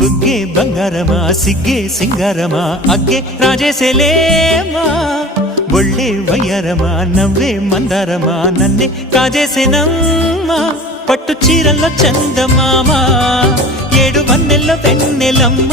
బుగ్గే బంగారమా సిగ్గే సింగారమా అగ్గే రాజేసేలేమా ఒళ్ళే వయ్యారమా నవ్వే మందారమా నన్నే కాజేసేనమ్మా పట్టు చీరల్లో చందమామ 7 వన్నెల్లో వెన్నెలమ్మ